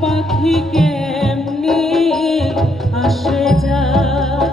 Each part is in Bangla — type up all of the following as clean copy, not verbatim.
পাখি কেমনি আসে যায়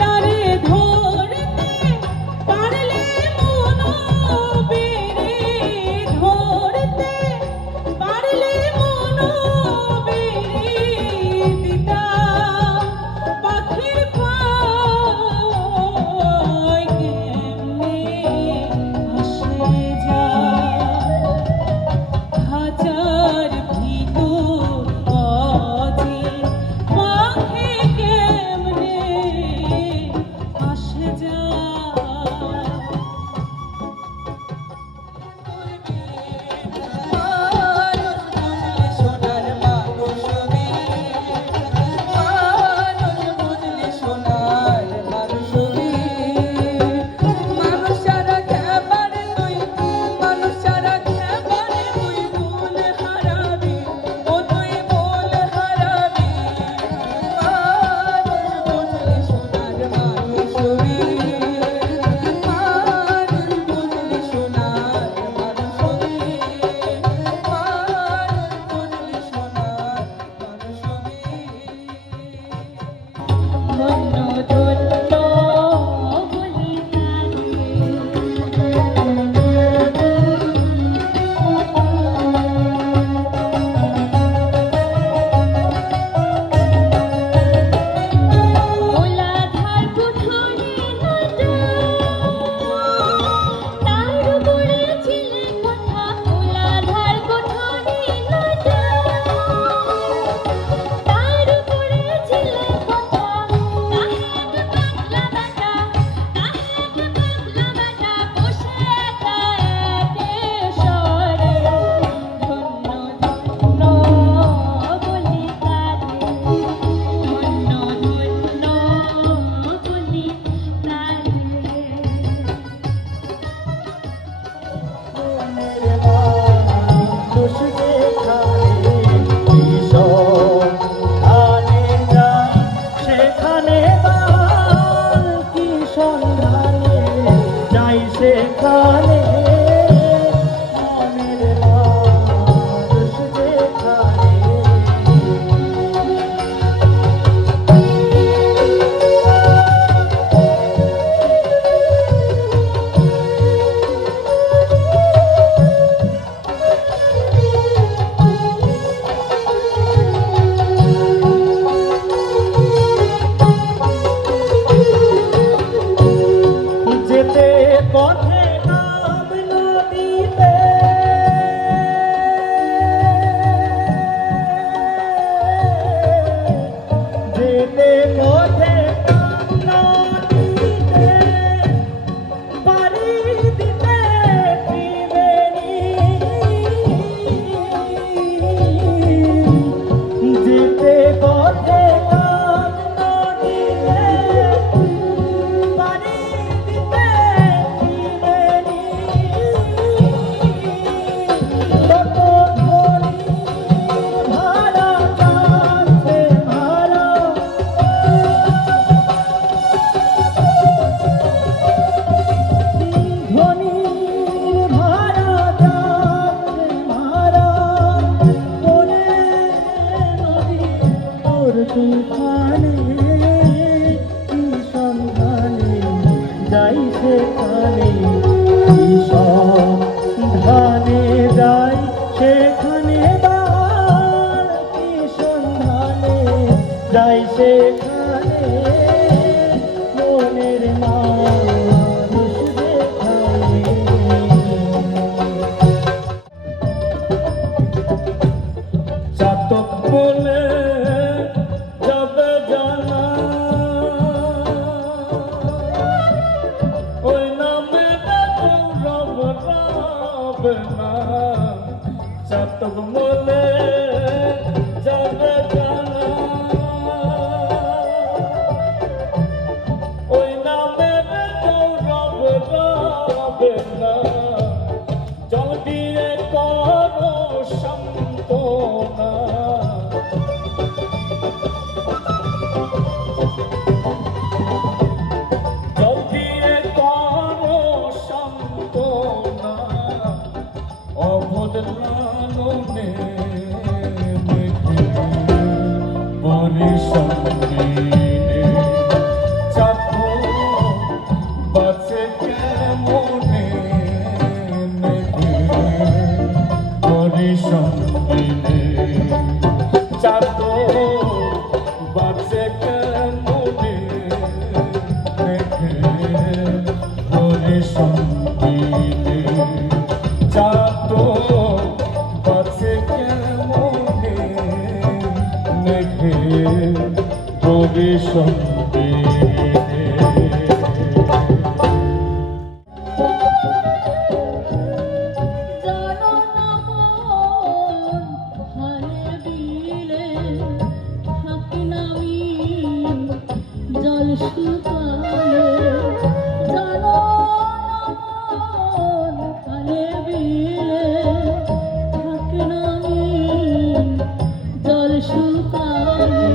তারে ধরতে পারলে মন বেড়ে ধরতে পারলে মন বেড়ে দিতা পাখির পায় কেমনি আসে যায় হাজার ভিতর অজির পাখি কেমনে আসে যায় সোনার মানুষ সোনার মানুষ মানুষ সারা খেপারে তুই মানুষ সারা খেপারে তুই ভুল হারাবি ও তুই ভুল হারাবি সোনার মানুষ ধন্য ধন্য বলি ওলাধার কুঠরি নাটা তার উপরে ছিলে কথা ওলাধার কুঠরি নাটা তার উপরে ছিলে কথা কাহেক পাগলা বেটা বসে একা একে সরে ধন্য ধন্য বলি তারে ধন্য ধন্য বলি তারে সেখানে কি সন্ধানে যাই সেখানে মনের মানুষ যেখানে যেতে পথে নাম নদীতে যেতে পথে নাম নদীতে পাড়ি দিতে ত্রিবেণী যেতে পথে নাম নদীতে পাড়ি দিতে ত্রিবেণী কত ধরি ভাড়া কাছে ভাড়া ধনির ভাড়া যাচ্ছে ভাড়া ওরে নদী তোর তুফানে কি সন্ধানে যাই সেখানে কি সন্ধানে যাই সেখানে বার কি সন্ধানে যাই সেখানে মনের মানুষ যেখানে চাতক বলে যাবে জানা ওই নামে রব রব না চাতক বলে যাবে জানা ওই নামে রব রব না জল দিয়ে করো সান্তনা জল দিয়ে করো সান্তনা অবদ লালনে হরিসঙ্গিনী চাঁদ বাঁচে কেমনে মেঘে হরিসঙ্গিনী চাঁদ বাঁচে কেমনে মেঘে হরিসঙ্গিনী চাঁদ বাঁচে কেমনে মেঘে হরিসঙ্গিনী জানো না মন হালে বিলে থাকি না আমি জল শুকালে জানো না মন হালে বিলে থাকি না আমি জল শুকালে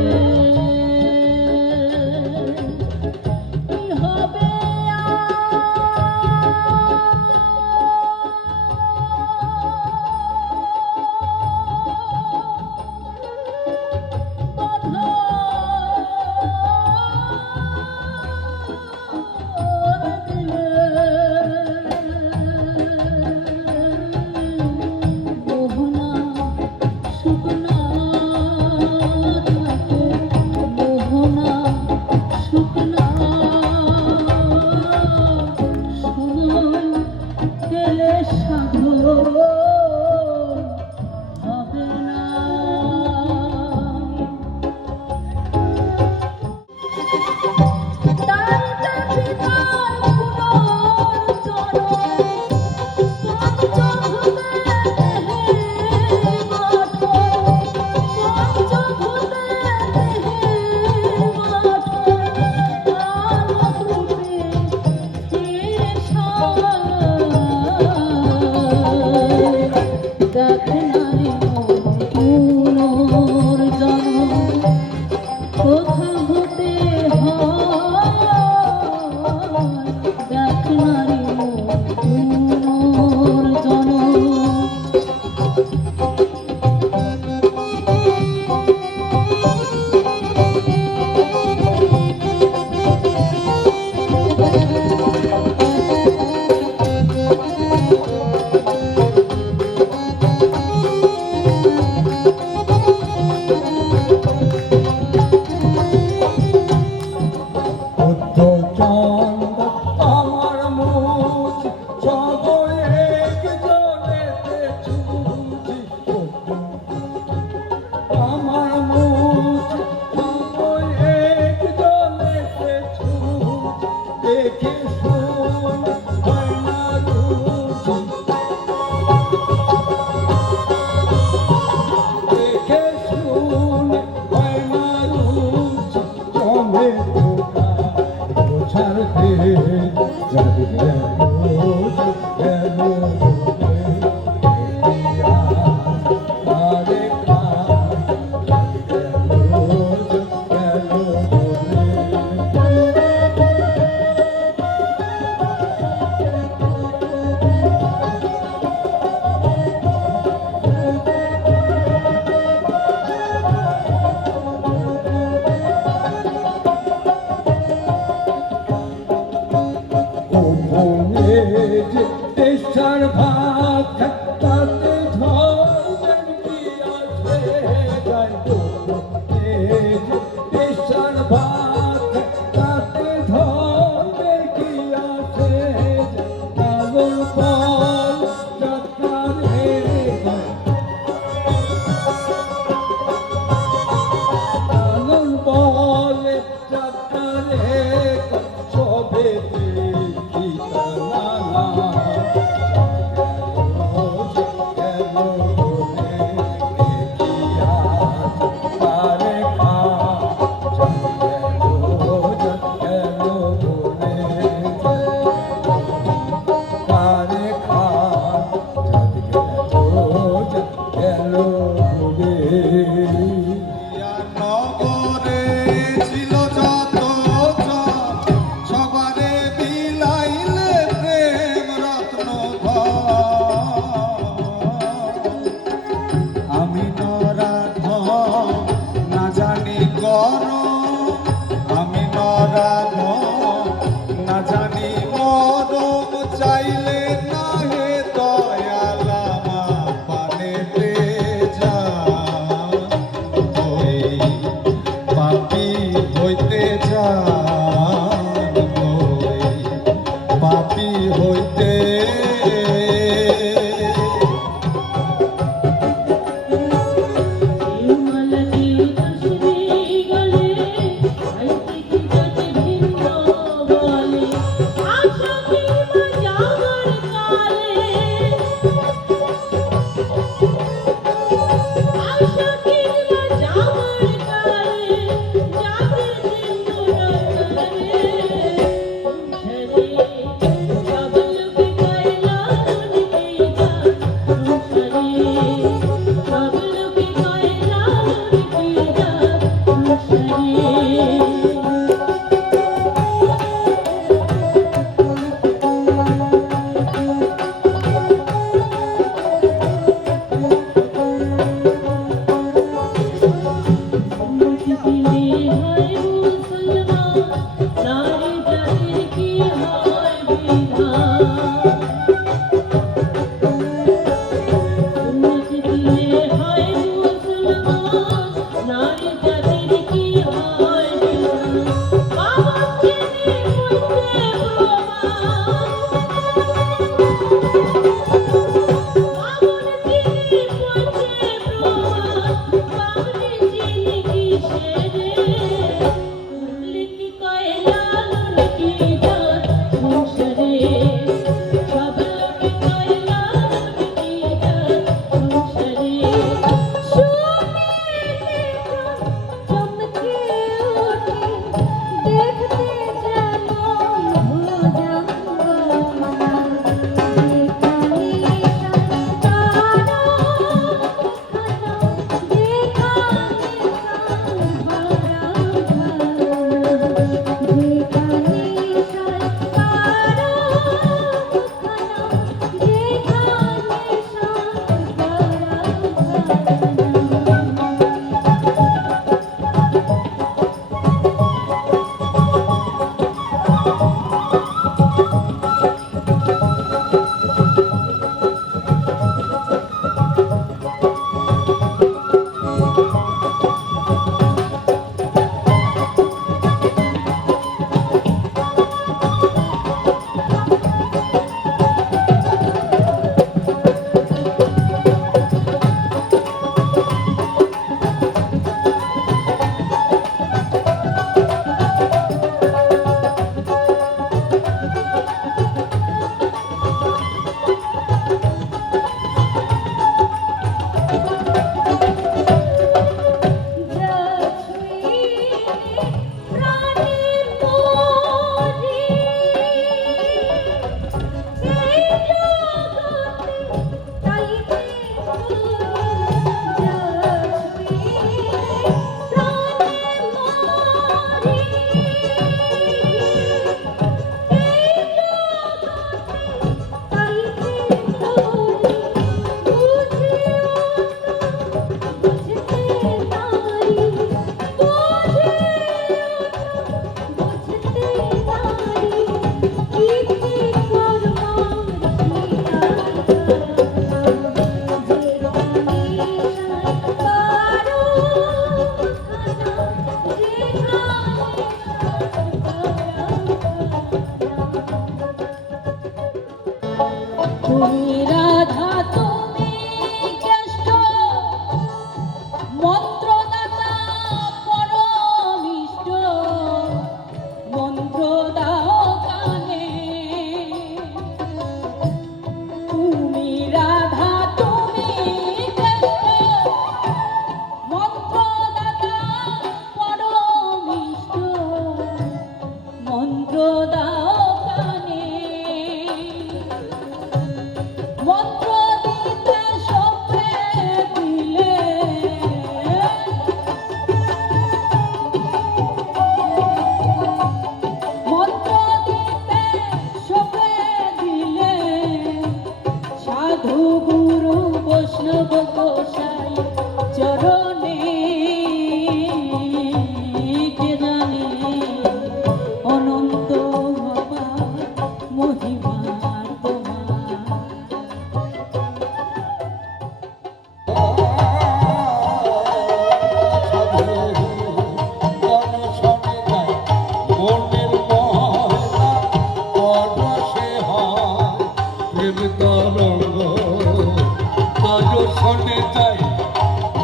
দর্শনে যাই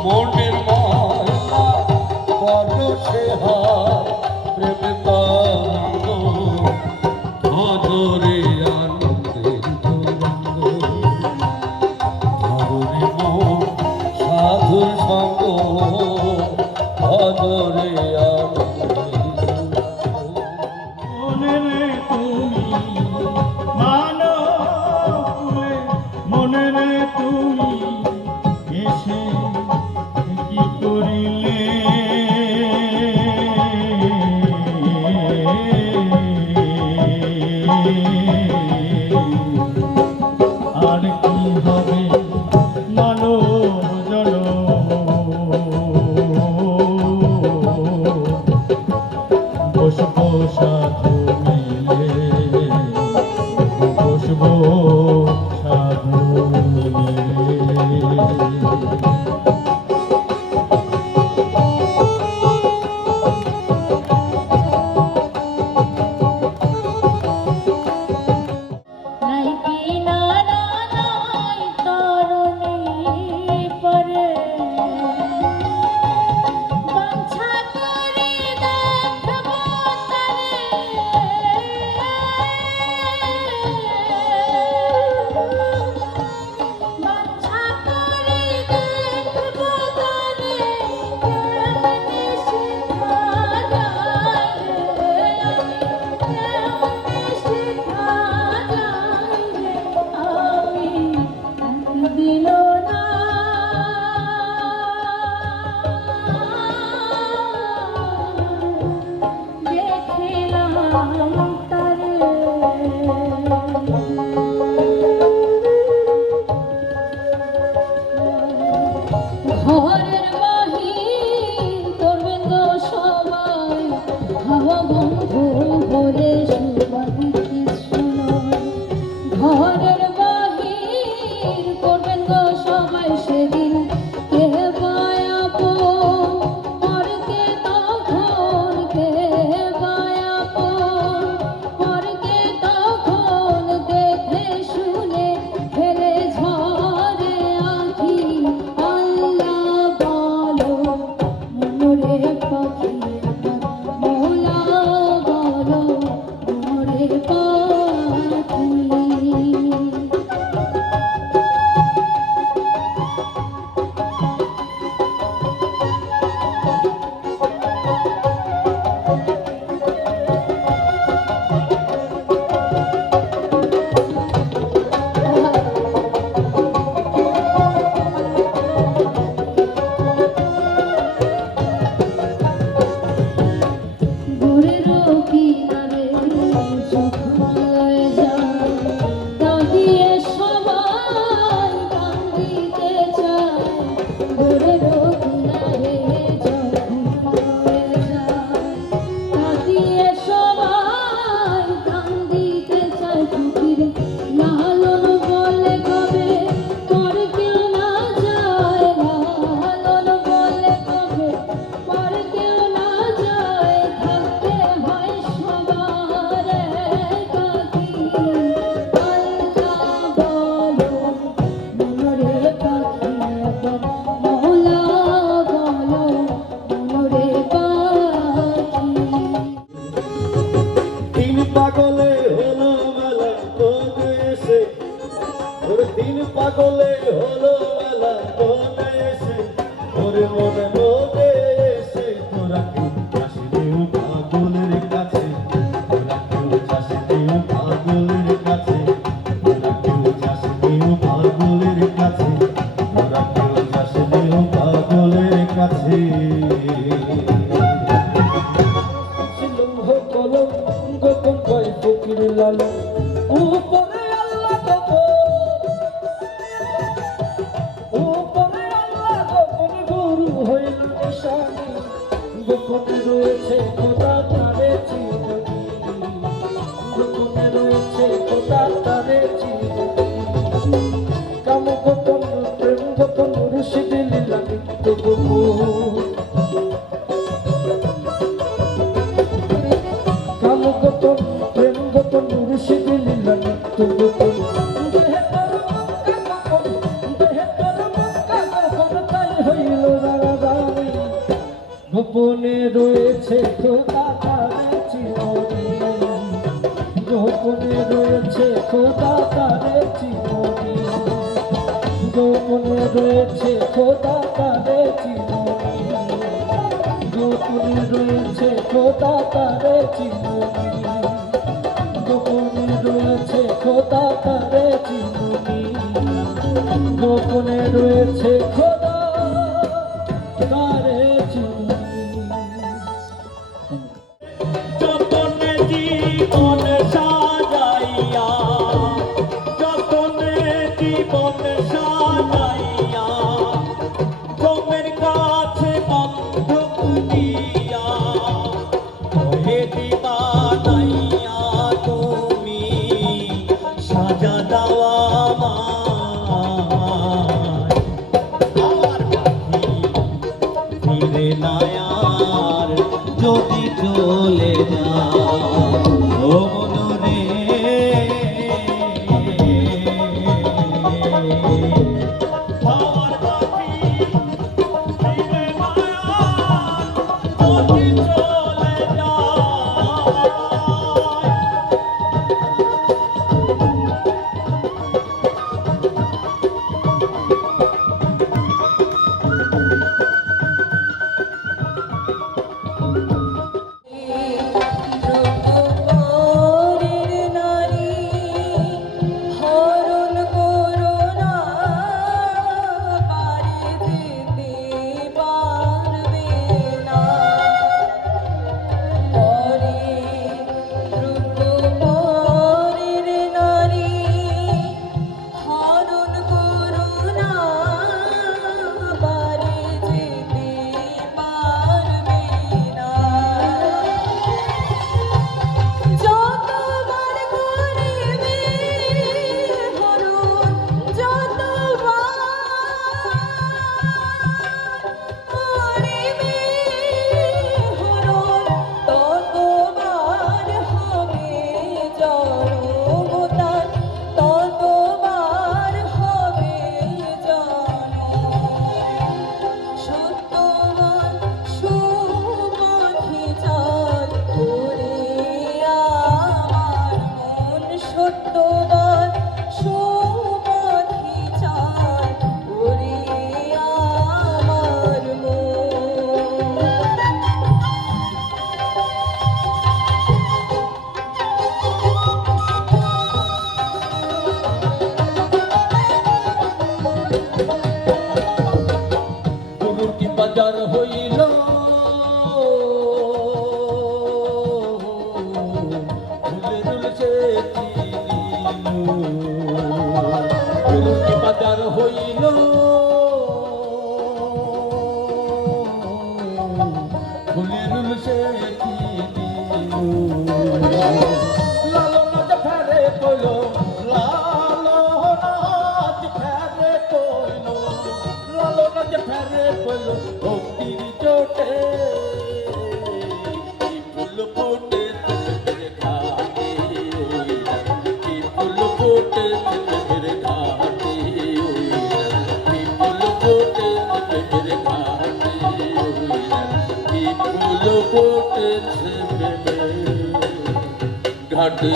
মনের ময়না পরশে হয় প্রেম তরঙ্গ ভজরে আনন্দের তরঙ্গ ধরে মন সাধুর সঙ্গ ভজরে আনন্দের মনেরে তুমি মানবকুলে মনেরে তুমি এসে কি করিলে আর কি হবে মানব জনম বসবো সাধু মিলে বসবো সাধু মিলে নাই কি না না নাই তরুণী পরে বাঞ্ছা করে দেখব তারে বাঞ্ছা করে দেখব তারে কেমনে শিখা যায় রে কেমনে শিখা যায় রে আমি দিল না দেখিলাম তারে ঘরের বাহির করবেন গো সবাই হাওয়া বন্ধু বলে সুবাদিতে শোনায় ঘরের বাহির করবেন গো সবাই সেদিন কে বায়াপো পরকে তখন কে বায়াপো পরকে তখন দেখে শুনে ফেলে ঝরে আঁখি আল্লাহ বলো মনোরে পাখি মৌলা বলো মনোরে পাখি গোপনে রয়েছে খোদা তারে চিরনি, গোপনে রয়েছে খোদা তারে চিরনি, গোপনে রয়েছে খোদা তারে চিরনি, গোপনে রয়েছে খোদা তারে চিরনি, গোপনে রয়েছে খোদা তারে চিরনি, গোপনে রয়েছে খোদা তারে চিরনি। যতনে জীবন সাজাইয়া, যতনে জীবন সাজাইয়া, জমের কাছে বন্ধক দিয়া, ওহে দিবানাইয়া তুমি সাজা দেওয়া আমার ফিরে নায়ার যদি চলে যায় ও মনরে, আমার পাখি ফিরে নায়ার যদি চলে যায়। দ্রৌপদীর নারী হরণ করোনা, বাড়ি যেতে পারবে না। পরে দ্রৌপদীর নারী হরণ করোনা, বাড়ি যেতে পারবে না। যতবার করিবে হরণ, যতবার করিবে হরণ, ততবার হবে জনমতার, ততবার হবে সত্যবান সুপথে চাল করে আমার মন, সত্যবান সুপথে চাল করে আমার মন। গুরুর কি বাজার হইল, ফুলে দুলছে গুরুর কি বাজার হইল, ফুলে দুলছে লালনাজ ফেরে কইল, লালনাজ ফেরে কইল, লালনাজ ফেরে কইল, ভক্তির চোটে কি ফুল ফোটে তেরে ঘাটে, কি ফুল ফোটে তেরে ঘাটে, কি ফুল ফোটে তেরে ঘাটে, কি ফুল ফোটে ঘাটে।